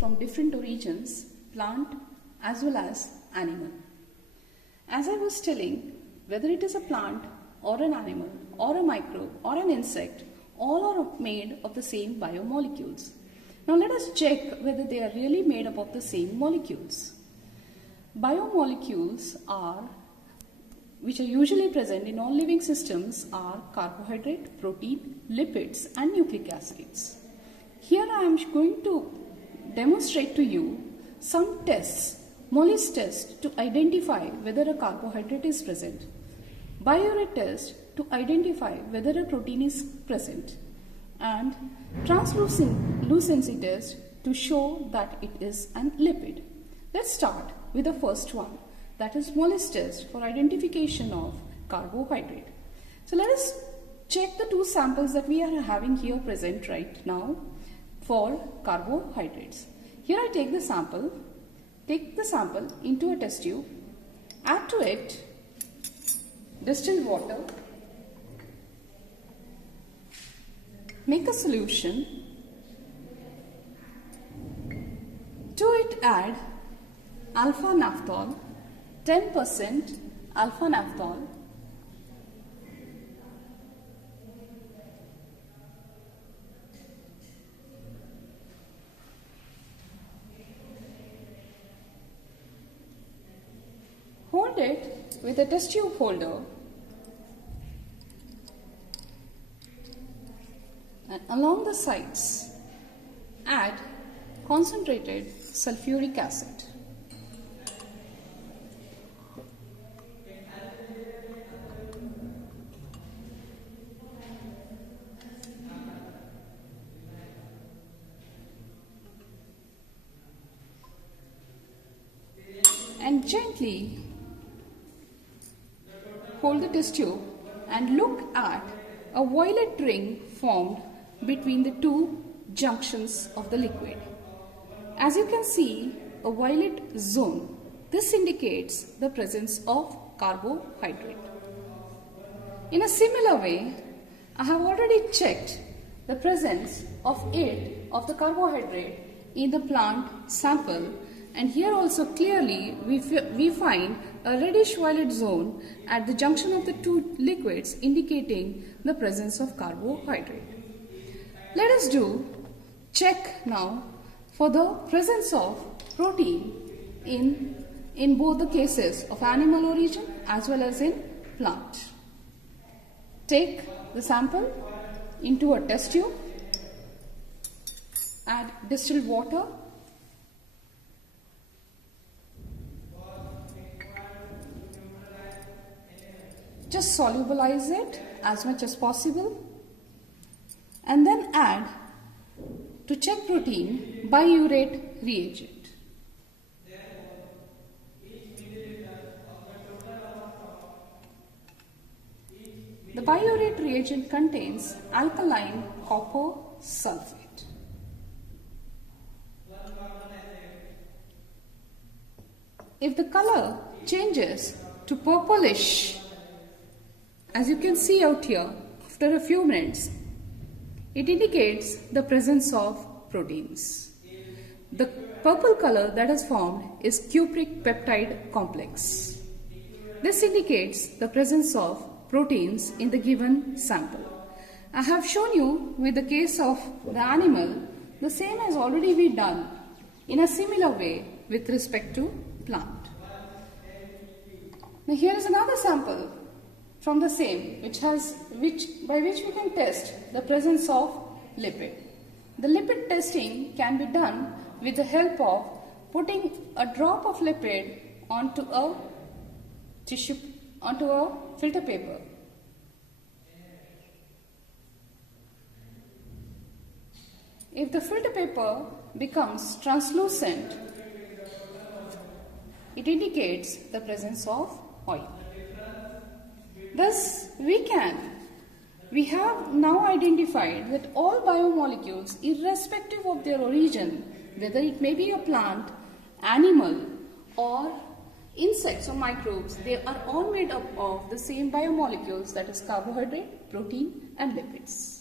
from different origins, plant as well as animal. As I was telling, whether it is a plant or an animal or a microbe or an insect, all are made of the same biomolecules. Now let us check whether they are really made up of the same molecules. Biomolecules which are usually present in all living systems are carbohydrate, protein, lipids and nucleic acids. Here I am going to demonstrate to you some tests, Mollis test to identify whether a carbohydrate is present, biuret test to identify whether a protein is present, and translucency test to show that it is an lipid. Let's start with the first one, that is Mollis test for identification of carbohydrate. So let us check the two samples that we are having here present right now for carbohydrates. Here I take the sample into a test tube, add to it distilled water, make a solution, to it add alpha naphthol, 10% alpha naphthol, hold it with a test tube holder and along the sides add concentrated sulfuric acid. And gently hold the test tube and look at a violet ring formed between the two junctions of the liquid. As you can see, a violet zone. This indicates the presence of carbohydrate. In a similar way, I have already checked the presence of the carbohydrate in the plant sample, and here also clearly we find a reddish violet zone at the junction of the two liquids indicating the presence of carbohydrate. Let us check now for the presence of protein in both the cases of animal origin as well as in plant. Take the sample into a test tube, add distilled water, just solubilize it as much as possible, and then add, to check protein, biuret reagent. The biuret reagent contains alkaline copper sulfate. If the color changes to purplish, as you can see out here, after a few minutes, it indicates the presence of proteins. The purple color that is formed is cupric peptide complex. This indicates the presence of proteins in the given sample. I have shown you with the case of the animal, the same has already been done in a similar way with respect to plant. Now here is another sample from the same by which we can test the presence of lipid. The lipid testing can be done with the help of putting a drop of lipid onto a filter paper. If the filter paper becomes translucent, it indicates the presence of oil. Thus, we have now identified that all biomolecules, irrespective of their origin, whether it may be a plant, animal, or insects or microbes, they are all made up of the same biomolecules, that is carbohydrate, protein, and lipids.